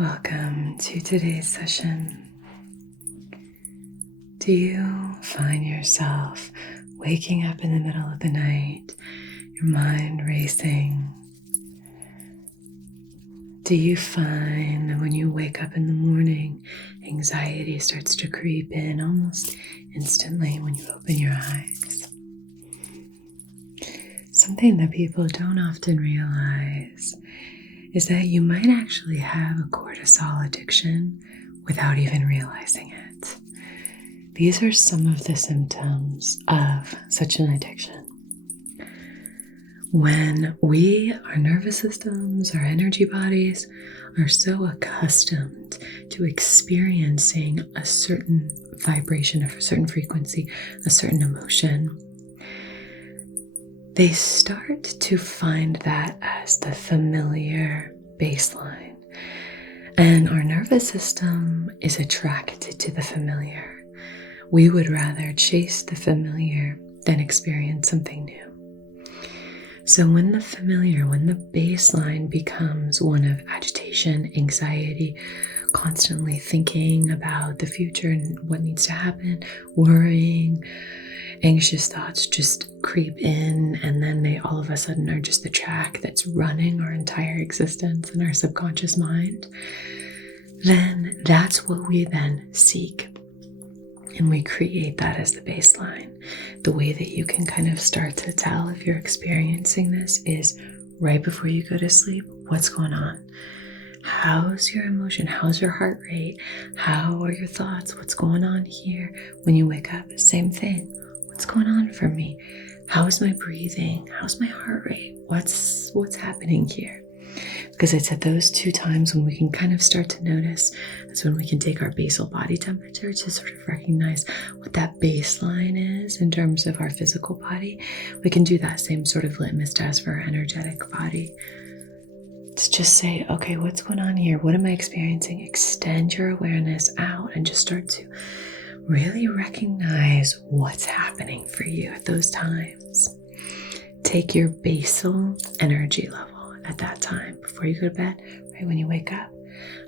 Welcome to today's session. Do you find yourself waking up in the middle of the night, your mind racing? Do you find that when you wake up in the morning, anxiety starts to creep in almost instantly when you open your eyes? Something that people don't often realize is that you might actually have a cortisol addiction without even realizing it. These are some of the symptoms of such an addiction. When our nervous systems, our energy bodies are so accustomed to experiencing a certain vibration, a certain frequency, a certain emotion, they start to find that as the familiar baseline. And our nervous system is attracted to the familiar. We would rather chase the familiar than experience something new. So when the baseline becomes one of agitation, anxiety, constantly thinking about the future and what needs to happen, worrying, anxious thoughts just creep in, and then they all of a sudden are just the track that's running our entire existence in our subconscious mind, then that's what we then seek. And we create that as the baseline. The way that you can kind of start to tell if you're experiencing this is right before you go to sleep. What's going on? How's your emotion? How's your heart rate? How are your thoughts? What's going on here? When you wake up, same thing. What's going on for me? How is my breathing? How's my heart rate? What's happening here? Because it's at those two times when we can kind of start to notice. That's when we can take our basal body temperature to sort of recognize what that baseline is in terms of our physical body. We can do that same sort of litmus test for our energetic body. To just say, okay, what's going on here? What am I experiencing? Extend your awareness out and just start to really recognize what's happening for you at those times. Take your basal energy level at that time before you go to bed, right when you wake up.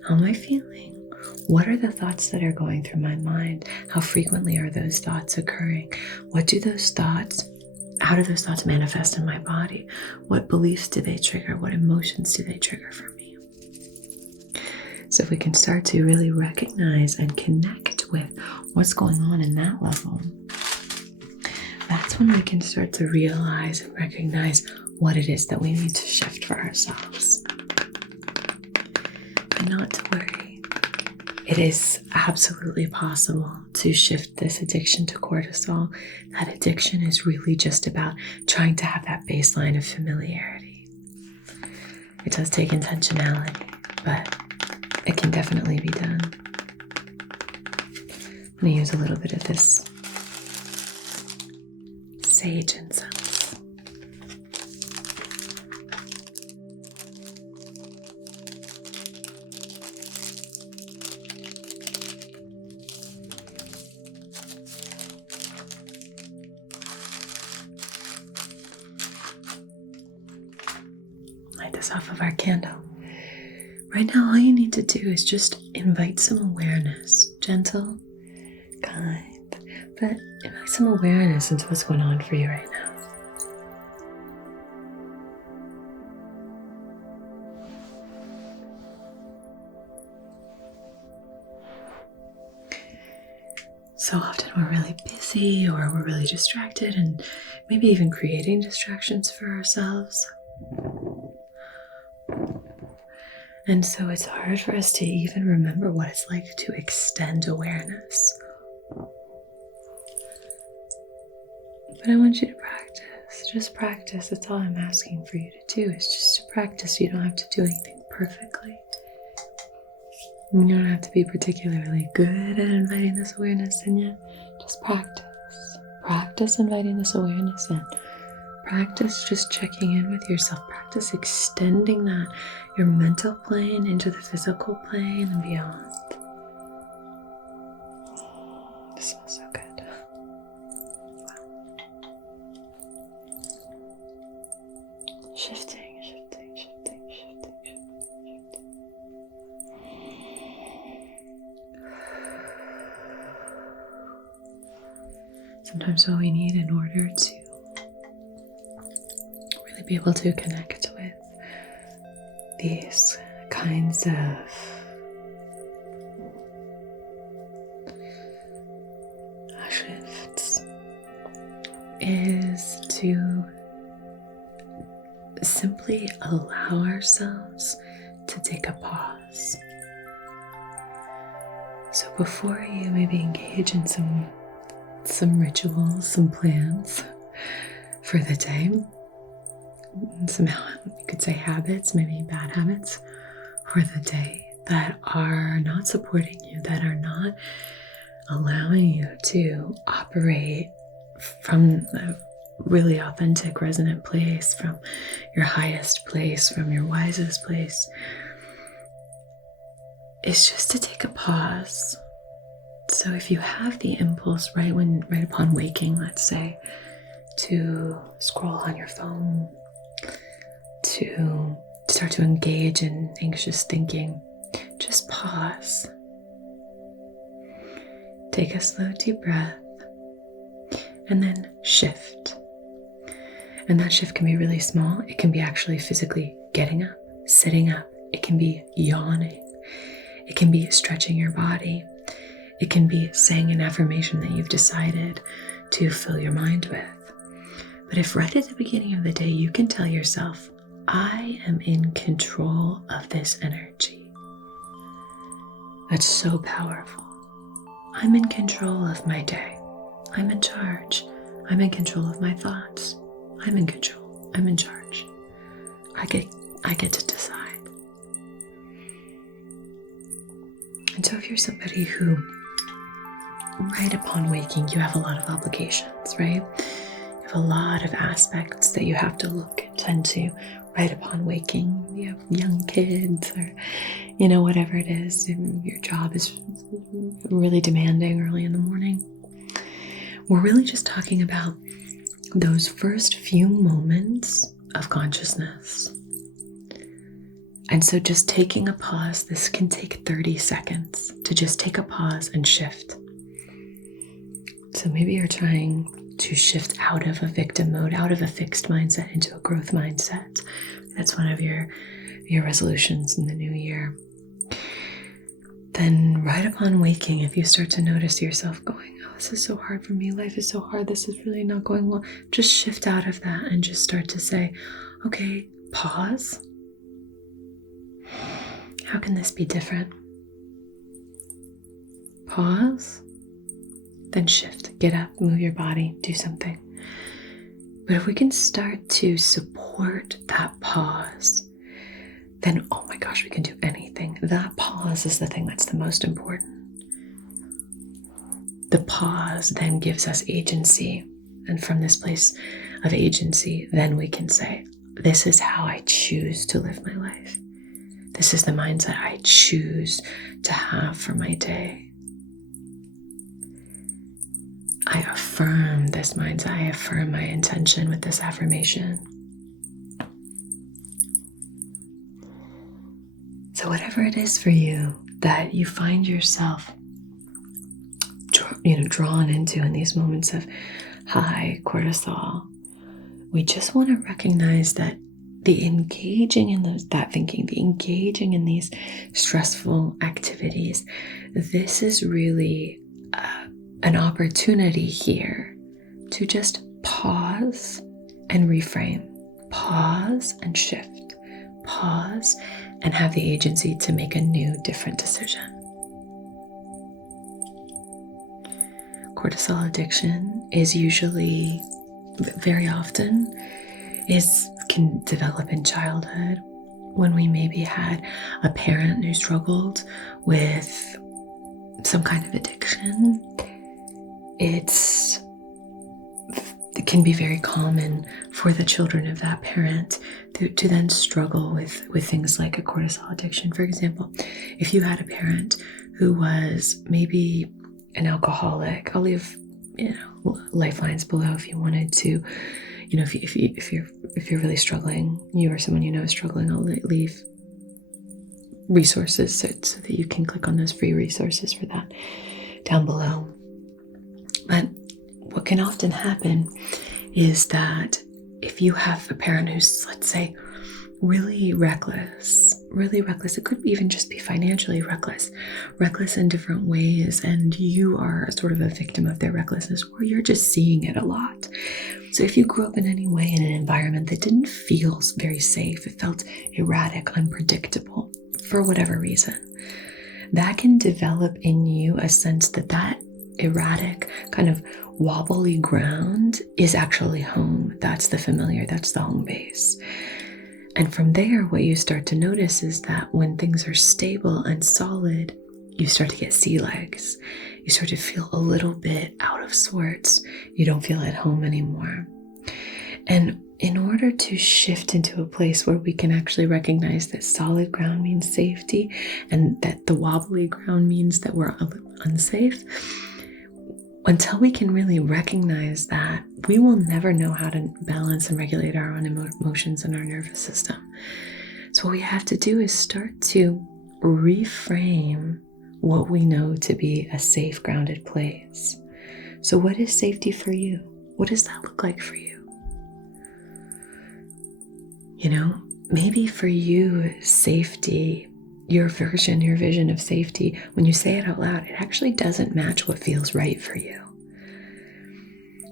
How am I feeling? What are the thoughts that are going through my mind? How frequently are those thoughts occurring? How do those thoughts manifest in my body? What beliefs do they trigger? What emotions do they trigger for me? So if we can start to really recognize and connect with what's going on in that level, that's when we can start to realize and recognize what it is that we need to shift for ourselves. And not to worry. It is absolutely possible to shift this addiction to cortisol. That addiction is really just about trying to have that baseline of familiarity. It does take intentionality, but it can definitely be done. I'm going to use a little bit of this sage incense. Light this off of our candle. Right now, all you need to do is just invite some awareness, gentle, kind, but invite some awareness into what's going on for you right now. So often we're really busy or we're really distracted and maybe even creating distractions for ourselves. And so it's hard for us to even remember what it's like to extend awareness. But I want you to practice. Just practice. That's all I'm asking for you to do, is just to practice. You don't have to do anything perfectly. You don't have to be particularly good at inviting this awareness in yet. Just practice. Practice inviting this awareness in. Practice just checking in with yourself. Practice extending that, your mental plane into the physical plane and beyond. This smells so good. Shifting. sometimes what we need in order to really be able to connect with these kinds of shifts is to simply allow ourselves to take a pause. So before you maybe engage in some rituals, some plans for the day, some, you could say habits, maybe bad habits for the day that are not supporting you, that are not allowing you to operate from a really authentic, resonant place, from your highest place, from your wisest place, is just to take a pause. So if you have the impulse right upon waking, let's say, to scroll on your phone, to start to engage in anxious thinking, just pause. Take a slow, deep breath, and then shift. And that shift can be really small. It can be actually physically getting up, sitting up. It can be yawning. It can be stretching your body. It can be saying an affirmation that you've decided to fill your mind with. But if right at the beginning of the day you can tell yourself, I am in control of this energy. That's so powerful. I'm in control of my day. I'm in charge. I'm in control of my thoughts. I'm in control. I'm in charge. I get to decide. And so if you're somebody who, right upon waking, you have a lot of obligations, right? You have a lot of aspects that you have to look and tend to right upon waking. You have young kids or, whatever it is. Your job is really demanding early in the morning. We're really just talking about those first few moments of consciousness. And so just taking a pause, this can take 30 seconds to just take a pause and shift. So maybe you're trying to shift out of a victim mode, out of a fixed mindset into a growth mindset. That's one of your resolutions in the new year. Then right upon waking, if you start to notice yourself going, oh, this is so hard for me, life is so hard, this is really not going well, just shift out of that and just start to say, okay, pause. How can this be different? Pause, then shift, get up, move your body, do something. But if we can start to support that pause, then, oh my gosh, we can do anything. That pause is the thing that's the most important. The pause then gives us agency. And from this place of agency, then we can say, this is how I choose to live my life. This is the mindset I choose to have for my day. I affirm this mindset. I affirm my intention with this affirmation. So whatever it is for you that you find yourself drawn into in these moments of high cortisol, we just want to recognize that the engaging in that thinking, the engaging in these stressful activities, this is really an opportunity here to just pause and reframe, pause and shift, pause and have the agency to make a new, different decision. Cortisol addiction is usually, very often, can develop in childhood when we maybe had a parent who struggled with some kind of addiction. It can be very common for the children of that parent to then struggle with things like a cortisol addiction. For example, if you had a parent who was maybe an alcoholic, I'll leave lifelines below if you wanted to. If you're really struggling, you or someone you know is struggling, I'll leave resources so that you can click on those free resources for that down below. But what can often happen is that if you have a parent who's, let's say, really reckless, it could even just be financially reckless in different ways, and you are sort of a victim of their recklessness, or you're just seeing it a lot. So if you grew up in any way in an environment that didn't feel very safe, it felt erratic, unpredictable, for whatever reason, that can develop in you a sense that erratic, kind of wobbly ground is actually home. That's the familiar, that's the home base. And from there, what you start to notice is that when things are stable and solid, you start to get sea legs. You start to feel a little bit out of sorts. You don't feel at home anymore. And in order to shift into a place where we can actually recognize that solid ground means safety and that the wobbly ground means that we're unsafe, until we can really recognize that, we will never know how to balance and regulate our own emotions and our nervous system. So what we have to do is start to reframe what we know to be a safe, grounded place. So what is safety for you? What does that look like for you? Maybe for you, safety, your vision of safety, when you say it out loud, it actually doesn't match what feels right for you.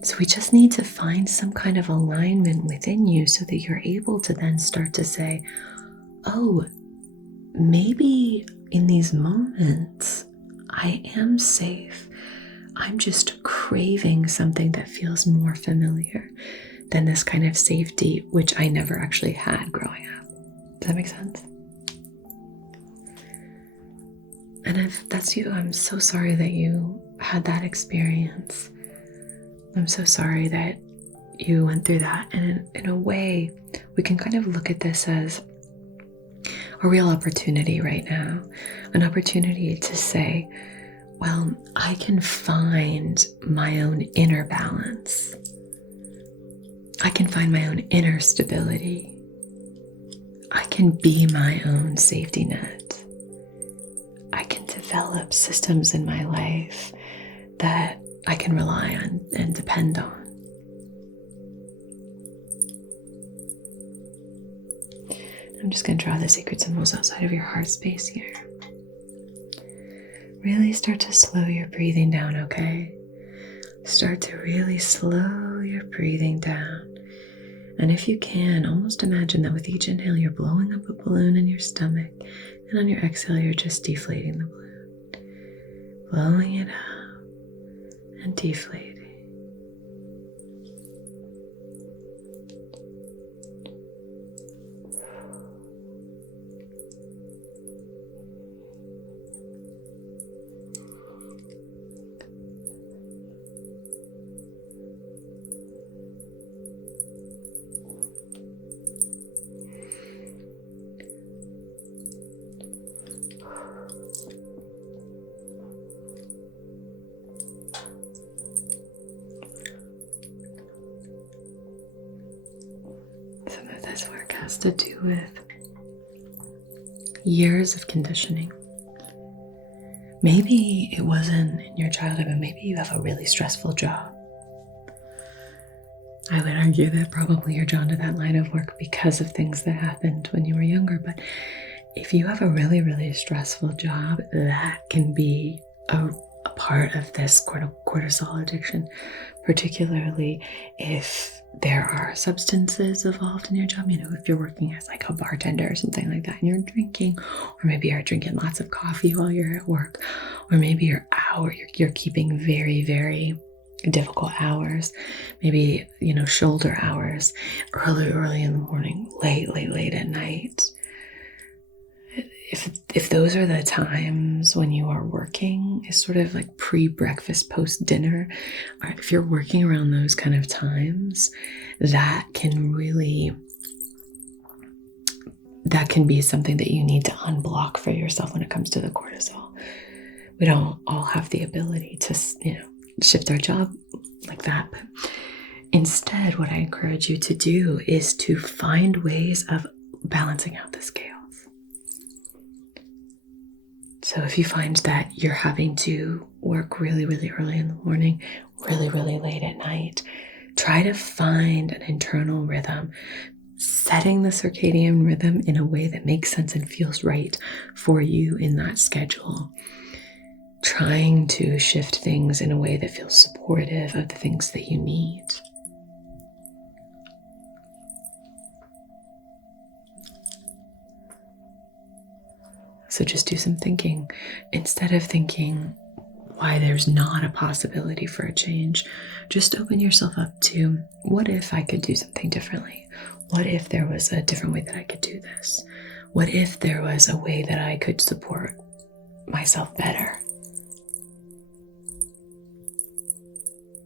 So we just need to find some kind of alignment within you so that you're able to then start to say, oh, maybe in these moments, I am safe. I'm just craving something that feels more familiar than this kind of safety, which I never actually had growing up. Does that make sense? And if that's you, I'm so sorry that you had that experience. I'm so sorry that you went through that. And in a way, we can kind of look at this as a real opportunity right now, an opportunity to say, well, I can find my own inner balance. I can find my own inner stability. I can be my own safety net. I can develop systems in my life that I can rely on and depend on. I'm just going to draw the sacred symbols outside of your heart space here. Really start to slow your breathing down, okay? Start to really slow your breathing down. And if you can, almost imagine that with each inhale, you're blowing up a balloon in your stomach. And on your exhale, you're just deflating the balloon. Blowing it out and deflating. Some of this work has to do with years of conditioning. Maybe it wasn't in your childhood, but maybe you have a really stressful job. I would argue that probably you're drawn to that line of work because of things that happened when you were younger. But if you have a really, really stressful job, that can be a part of this cortisol addiction, particularly if there are substances involved in your job. If you're working as like a bartender or something like that, and you're drinking, or maybe you're drinking lots of coffee while you're at work, or maybe you're keeping very, very difficult hours, maybe, shoulder hours, early in the morning, late at night. If those are the times when you are working, it's sort of like pre-breakfast, post-dinner, or if you're working around those kind of times, that can be something that you need to unblock for yourself when it comes to the cortisol. We don't all have the ability to, shift our job like that. But instead, what I encourage you to do is to find ways of balancing out the scales. So if you find that you're having to work really, really early in the morning, really, really late at night, try to find an internal rhythm, setting the circadian rhythm in a way that makes sense and feels right for you in that schedule. Trying to shift things in a way that feels supportive of the things that you need. So just do some thinking. Instead of thinking why there's not a possibility for a change, just open yourself up to, what if I could do something differently? What if there was a different way that I could do this? What if there was a way that I could support myself better?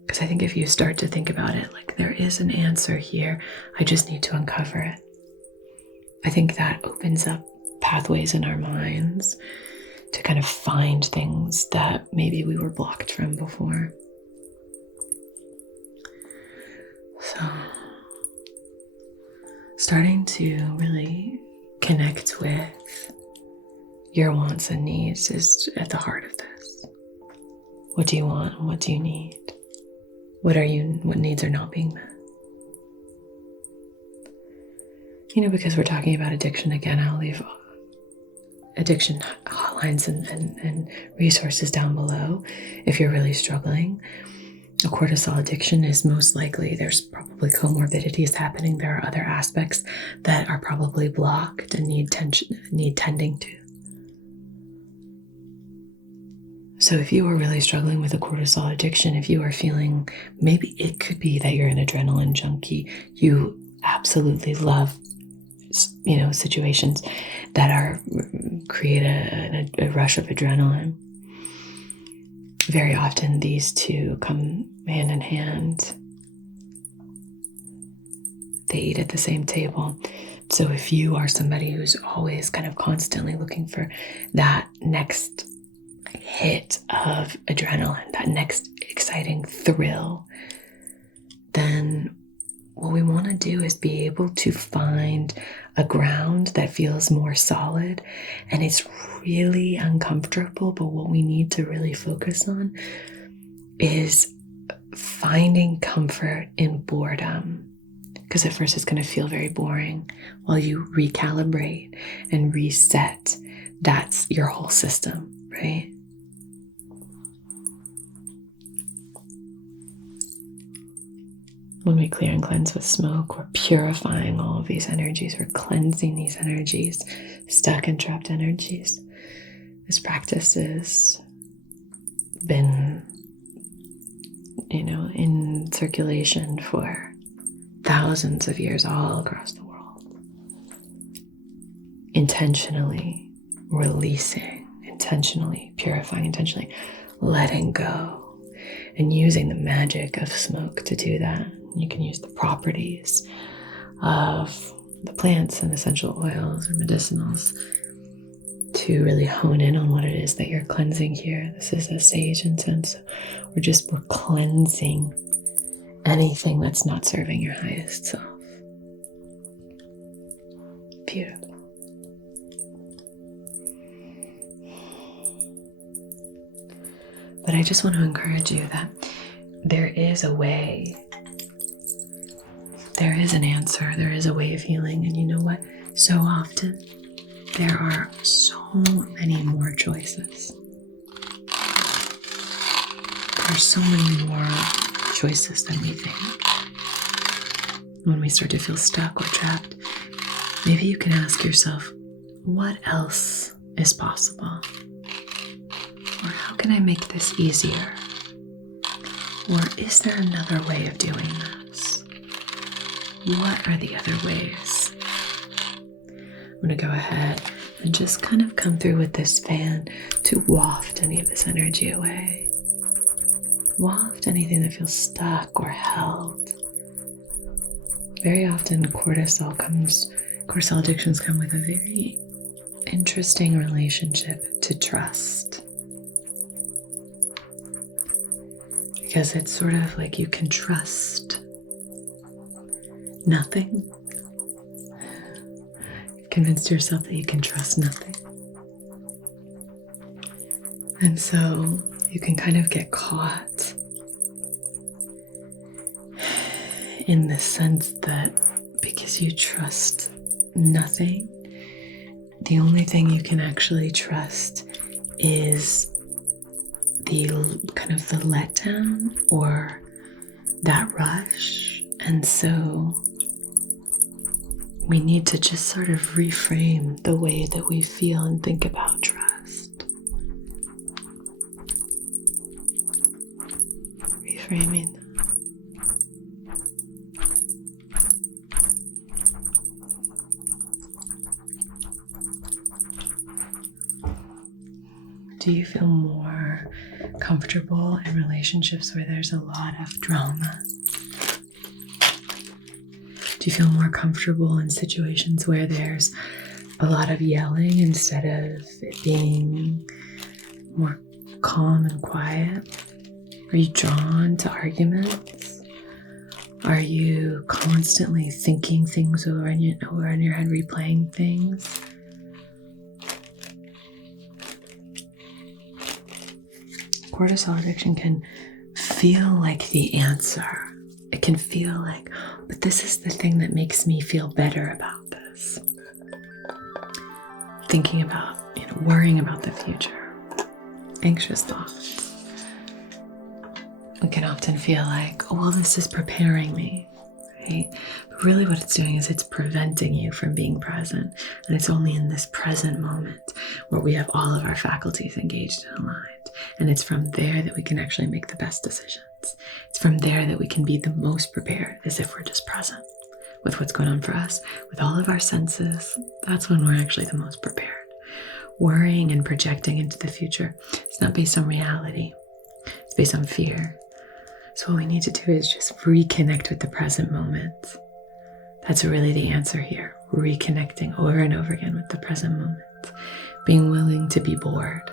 Because I think if you start to think about it, like there is an answer here, I just need to uncover it. I think that opens up pathways in our minds to kind of find things that maybe we were blocked from before. So, starting to really connect with your wants and needs is at the heart of this. What do you want and what do you need? What needs are not being met? Because we're talking about addiction again, I'll leave addiction hotlines and resources down below if you're really struggling. A cortisol addiction is most likely, there's probably comorbidities happening. There are other aspects that are probably blocked and need tending to. So if you are really struggling with a cortisol addiction, if you are feeling, maybe it could be that you're an adrenaline junkie, you absolutely love situations that create a rush of adrenaline. Very often these two come hand in hand. They eat at the same table. So if you are somebody who's always kind of constantly looking for that next hit of adrenaline, that next exciting thrill, then what we want to do is be able to find a ground that feels more solid. And it's really uncomfortable, but what we need to really focus on is finding comfort in boredom. Because at first it's going to feel very boring. While you recalibrate and reset, that's your whole system, right? When we clear and cleanse with smoke, we're purifying all of these energies. We're cleansing these energies, stuck and trapped energies. This practice has been, in circulation for thousands of years all across the world. Intentionally releasing, intentionally purifying, intentionally letting go, and using the magic of smoke to do that. You can use the properties of the plants and essential oils or medicinals to really hone in on what it is that you're cleansing here. This is a sage incense. We're cleansing anything that's not serving your highest self. Beautiful. But I just want to encourage you that there is a way. There is an answer. There is a way of healing. And you know what? So often, there are so many more choices. There are so many more choices than we think. When we start to feel stuck or trapped, maybe you can ask yourself, what else is possible? Or how can I make this easier? Or is there another way of doing this? What are the other ways? I'm going to go ahead and just kind of come through with this fan to waft any of this energy away. Waft anything that feels stuck or held. Very often cortisol addictions come with a very interesting relationship to trust. Because it's sort of like you can trust nothing. You've convinced yourself that you can trust nothing. And so you can kind of get caught in the sense that because you trust nothing, the only thing you can actually trust is the kind of the letdown or that rush. And so we need to just sort of reframe the way that we feel and think about trust. Reframing. Do you feel more comfortable in relationships where there's a lot of drama? Do you feel more comfortable in situations where there's a lot of yelling instead of it being more calm and quiet? Are you drawn to arguments? Are you constantly thinking things over in your head, replaying things? Cortisol addiction can feel like the answer. It can feel like, but this is the thing that makes me feel better about this. Thinking about, worrying about the future. Anxious thoughts. We can often feel like, oh, well, this is preparing me, right? But really what it's doing is it's preventing you from being present. And it's only in this present moment where we have all of our faculties engaged and aligned. And it's from there that we can actually make the best decisions. It's from there that we can be the most prepared, as if we're just present with what's going on for us, with all of our senses. That's when we're actually the most prepared. Worrying and projecting into the future, it's not based on reality. It's based on fear. So what we need to do is just reconnect with the present moment. That's really the answer here. Reconnecting over and over again with the present moment. Being willing to be bored.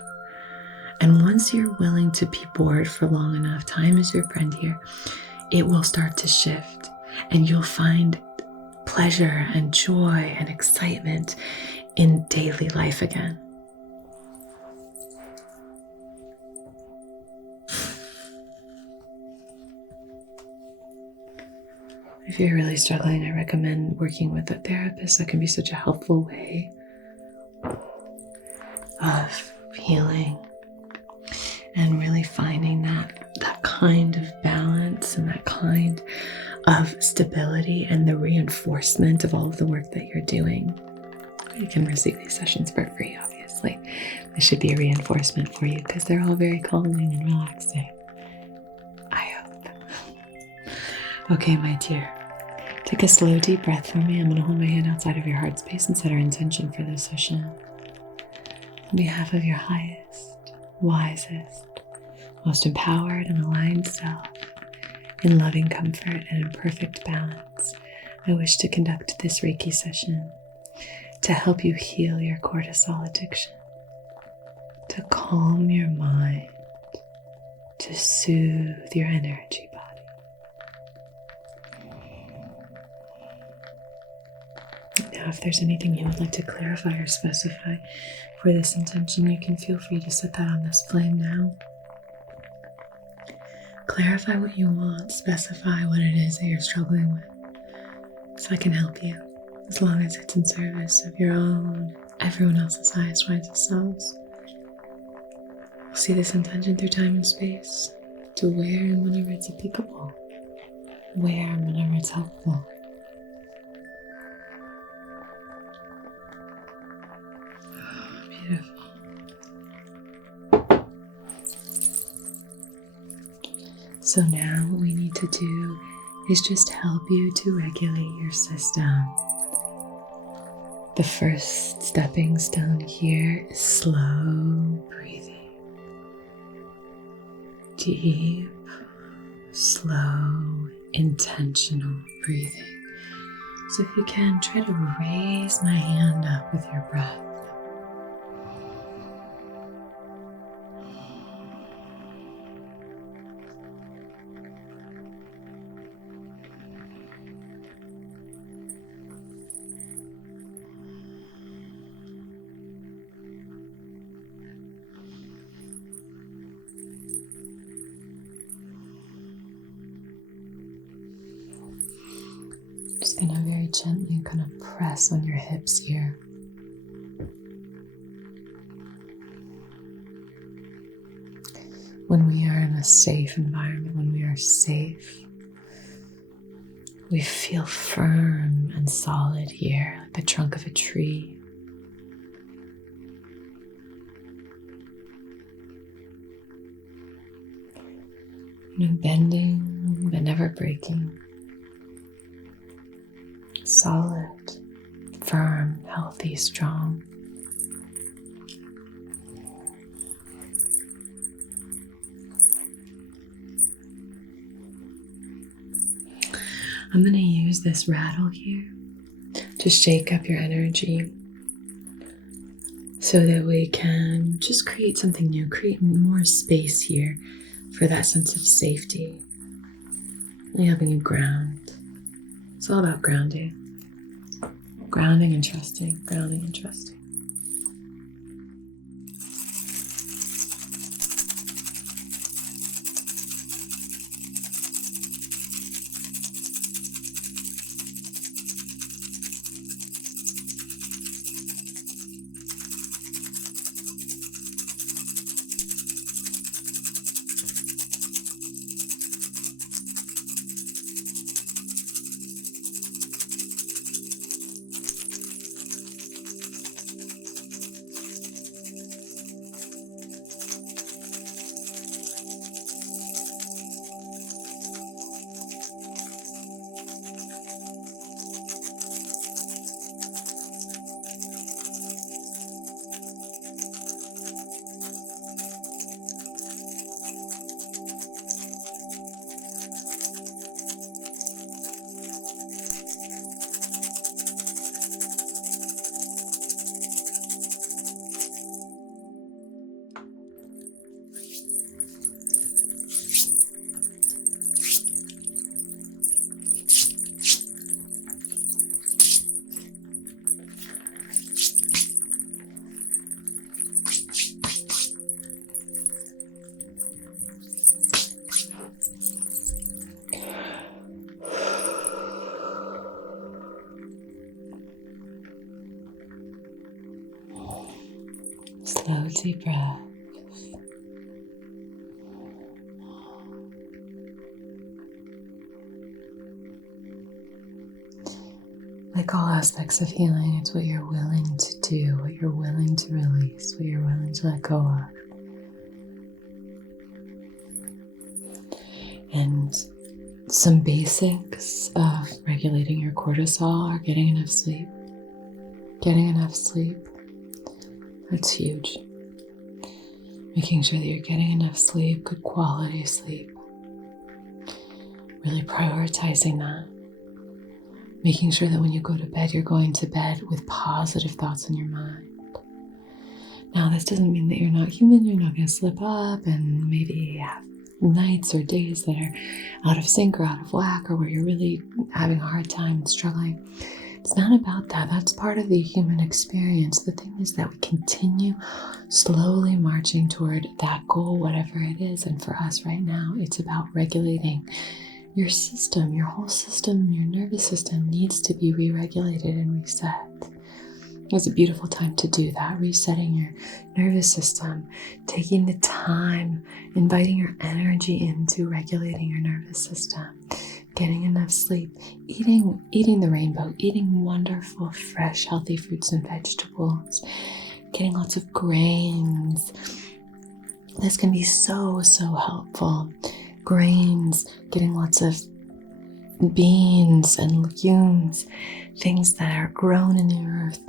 And once you're willing to be bored for long enough, time is your friend here, it will start to shift and you'll find pleasure and joy and excitement in daily life again. If you're really struggling, I recommend working with a therapist. That can be such a helpful way of healing and really finding that kind of balance and that kind of stability and the reinforcement of all of the work that you're doing. You can receive these sessions for free, obviously. This should be a reinforcement for you because they're all very calming and relaxing. I hope. Okay, my dear. Take a slow, deep breath for me. I'm going to hold my hand outside of your heart space and set our intention for this session. On behalf of your highest, wisest, most empowered and aligned self, in loving comfort and in perfect balance, I wish to conduct this Reiki session to help you heal your cortisol addiction, to calm your mind, to soothe your energy body. Now, if there's anything you would like to clarify or specify for this intention, you can feel free to set that on this flame now. Clarify what you want, specify what it is that you're struggling with, so I can help you, as long as it's in service of your own, everyone else's highest, wisest selves. We'll see this intention through time and space, to where and whenever it's applicable, where and whenever it's helpful. Beautiful. So now what we need to do is just help you to regulate your system. The first stepping stone here is slow breathing. Deep, slow, intentional breathing. So if you can, try to raise my hand up with your breath. gently kind of press on your hips here. When we are in a safe environment, when we are safe, we feel firm and solid here, like the trunk of a tree. Bending but never breaking. Solid, firm, healthy, strong. I'm going to use this rattle here to shake up your energy so that we can just create something new, create more space here for that sense of safety. Really helping you ground. It's all about grounding. Grounding and trusting, grounding and trusting. Slow, deep breath. Like all aspects of healing, it's what you're willing to do, what you're willing to release, what you're willing to let go of. And some basics of regulating your cortisol are getting enough sleep. Getting enough sleep. That's huge. Making sure that you're getting enough sleep, good quality sleep. Really prioritizing that. Making sure that when you go to bed, you're going to bed with positive thoughts in your mind. Now, this doesn't mean that you're not human, you're not going to slip up and maybe have nights or days that are out of sync or out of whack, or where you're really having a hard time and struggling. It's not about that. That's part of the human experience. The thing is that we continue slowly marching toward that goal, whatever it is. And for us right now, it's about regulating your system. Your whole system, your nervous system needs to be re-regulated and reset. It's a beautiful time to do that, resetting your nervous system, taking the time, inviting your energy into regulating your nervous system, getting enough sleep, eating the rainbow, eating wonderful, fresh, healthy fruits and vegetables, getting lots of grains. This can be so, so helpful. Grains, getting lots of beans and legumes, things that are grown in the earth.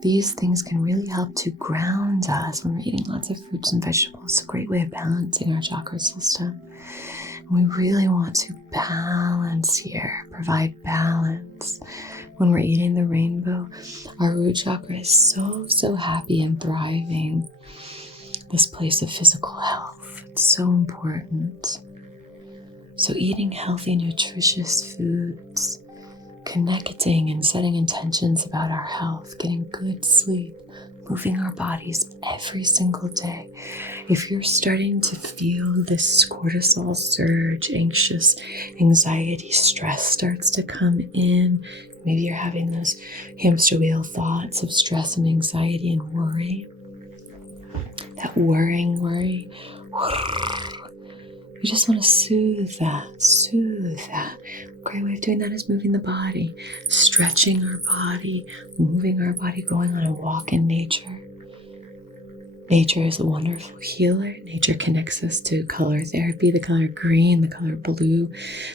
These things can really help to ground us when we're eating lots of fruits and vegetables. It's a great way of balancing our chakra system. And we really want to balance here, provide balance. When we're eating the rainbow, our root chakra is so, so happy and thriving. This place of physical health, it's so important. So eating healthy, nutritious foods, connecting and setting intentions about our health, getting good sleep, moving our bodies every single day. If you're starting to feel this cortisol surge, anxious, anxiety, stress starts to come in, maybe you're having those hamster wheel thoughts of stress and anxiety and worry, that worry. You just want to soothe that. A great way of doing that is moving the body, stretching our body, moving our body, going on a walk in nature. Nature is a wonderful healer. Nature connects us to color therapy, the color green, the color blue,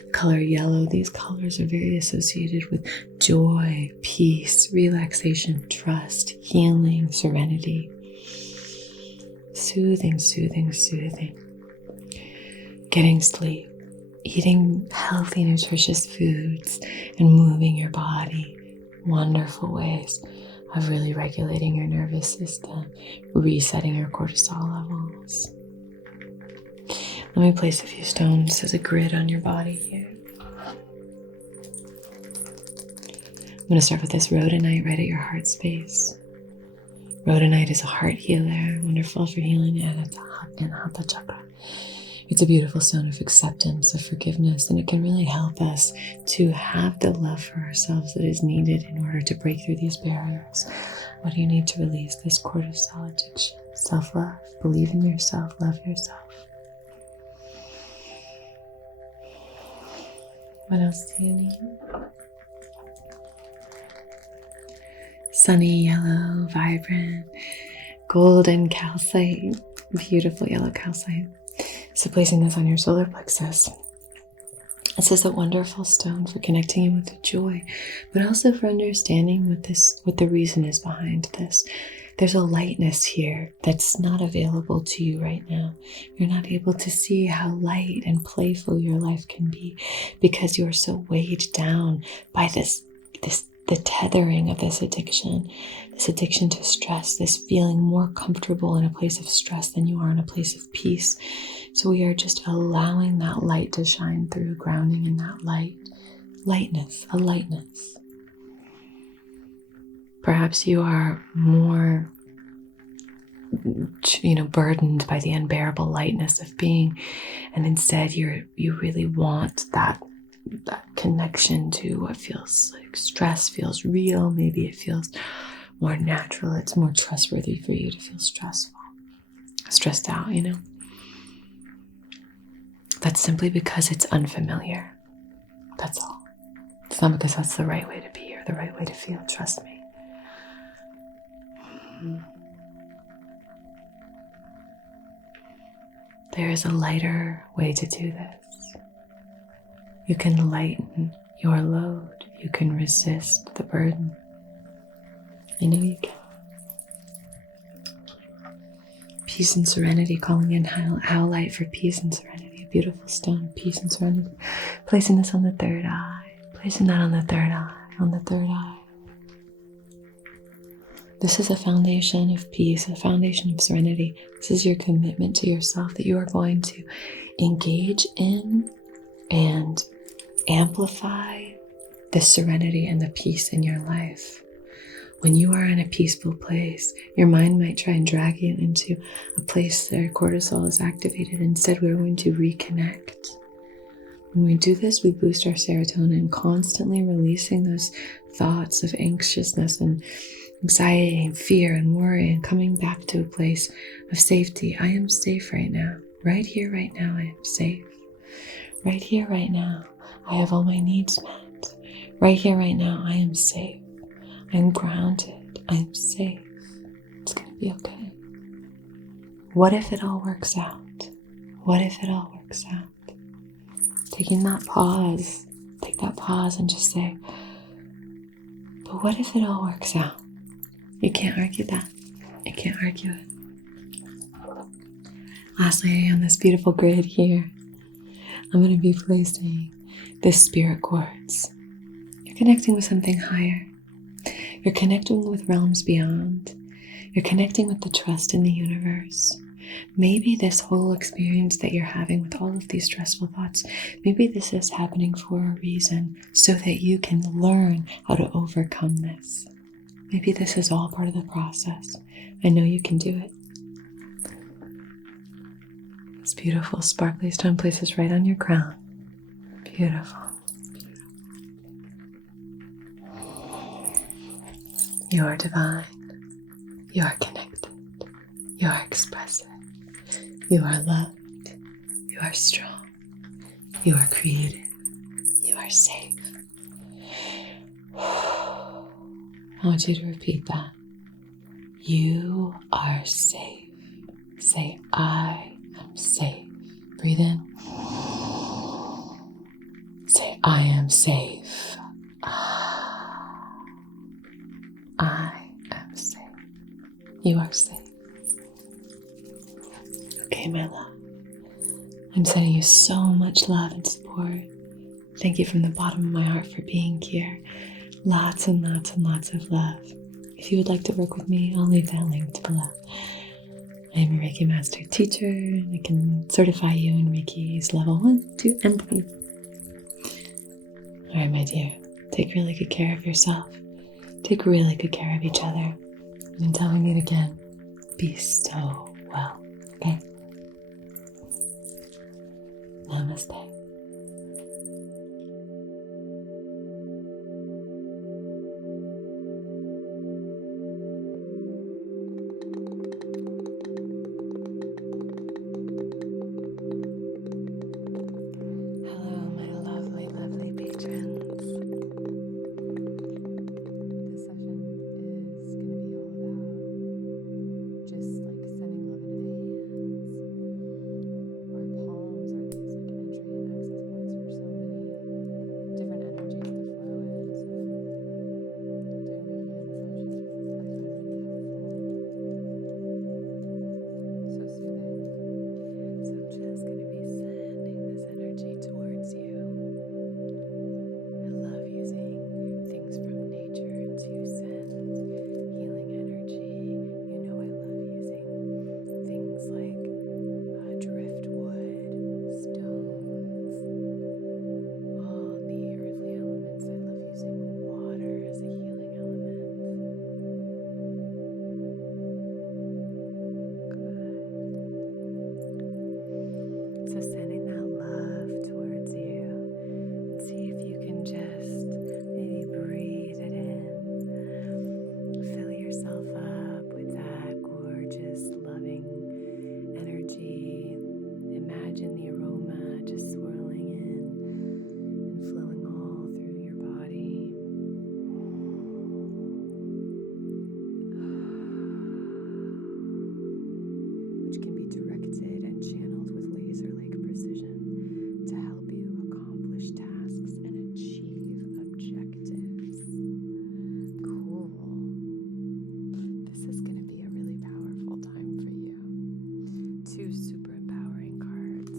the color yellow. These colors are very associated with joy, peace, relaxation, trust, healing, serenity. Soothing. Getting sleep, eating healthy, nutritious foods, and moving your body. Wonderful ways of really regulating your nervous system, resetting your cortisol levels. Let me place a few stones as a grid on your body here. I'm going to start with this rhodonite right at your heart space. Rhodonite is a heart healer, wonderful for healing Anahata chakra. It's a beautiful stone of acceptance, of forgiveness, and it can really help us to have the love for ourselves that is needed in order to break through these barriers. What do you need to release this cortisol addiction? Self-love. Believe in yourself. Love yourself. What else do you need? Sunny yellow, vibrant, golden calcite. Beautiful yellow calcite. So placing this on your solar plexus, this is a wonderful stone for connecting you with the joy, but also for understanding what the reason is behind this. There's a lightness here that's not available to you right now. You're not able to see how light and playful your life can be because you're so weighed down by the tethering of this addiction to stress, this feeling more comfortable in a place of stress than you are in a place of peace. So we are just allowing that light to shine through, grounding in that lightness. Perhaps you are more, burdened by the unbearable lightness of being, and instead you really want that connection to what feels like stress feels real. Maybe it feels more natural. It's more trustworthy for you to feel stressed out, That's simply because it's unfamiliar. That's all. It's not because that's the right way to be or the right way to feel. Trust me. There is a lighter way to do this. You can lighten your load. You can resist the burden. I know you can. Peace and serenity, calling in howlite for peace and serenity. A beautiful stone, peace and serenity. Placing this on the third eye. Placing that on the third eye. This is a foundation of peace, a foundation of serenity. This is your commitment to yourself that you are going to engage in and amplify the serenity and the peace in your life. When you are in a peaceful place, your mind might try and drag you into a place where cortisol is activated. Instead, we're going to reconnect. When we do this, we boost our serotonin, constantly releasing those thoughts of anxiousness and anxiety and fear and worry, and coming back to a place of safety. I am safe right now. Right here, right now, I am safe. Right here, right now, I have all my needs met. Right here, right now, I am safe. I'm grounded. I'm safe. It's going to be okay. What if it all works out? What if it all works out? Taking that pause. Take that pause and just say, but what if it all works out? You can't argue that. You can't argue it. Lastly, on this beautiful grid here, I'm going to be placing this spirit quartz. You're connecting with something higher. You're connecting with realms beyond. You're connecting with the trust in the universe. Maybe this whole experience that you're having with all of these stressful thoughts, maybe this is happening for a reason so that you can learn how to overcome this. Maybe this is all part of the process. I know you can do it. This beautiful sparkly stone places right on your crown. Beautiful. You are divine. You are connected. You are expressive. You are loved. You are strong. You are creative. You are safe. I want you to repeat that. You are safe. Say, I am safe. Breathe in. Say, I am safe. I am safe. You are safe. Okay, my love. I'm sending you so much love and support. Thank you from the bottom of my heart for being here. Lots and lots and lots of love. If you would like to work with me, I'll leave that linked below. I am a Reiki Master Teacher, and I can certify you in Reiki's level 1, 2, and 3. All right, my dear, take really good care of yourself. Take really good care of each other. And until we meet again, be so well, okay? Namaste. Hello, my lovely, lovely patrons. This session is going to be all about just like sending love into the hands. Our palms are these like entry and access points for so many different energies to flow in. So doing Reiki hand massages I find really helpful. So soothing. So I'm just going to be sending this energy towards you. I love using things from nature to send healing energy. You know I love using things like driftwood, stones, all the earthly elements. I love using water as a healing element. Good. So sending that love towards you. See if you can just maybe breathe it in. Fill yourself up with that gorgeous, loving energy. Imagine the aroma just swirling in and flowing all through your body. Which can be directed and channeled with laser-like precision to help you accomplish tasks and achieve objectives. Cool. This is going to be a really powerful time for you. 2 super empowering cards.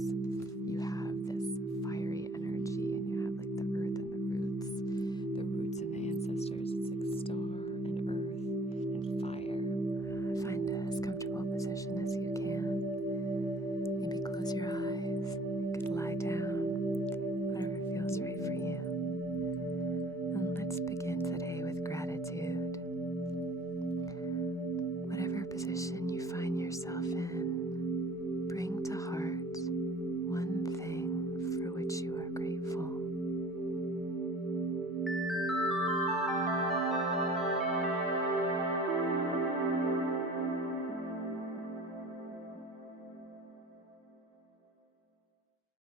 You have this fiery energy, and you have like the earth and the roots and the ancestors. It's like star and earth and fire. Find as comfortable a position as you can. Maybe close your eyes. You could lie down, whatever feels right for you. And let's begin today with gratitude. Whatever position you find yourself in,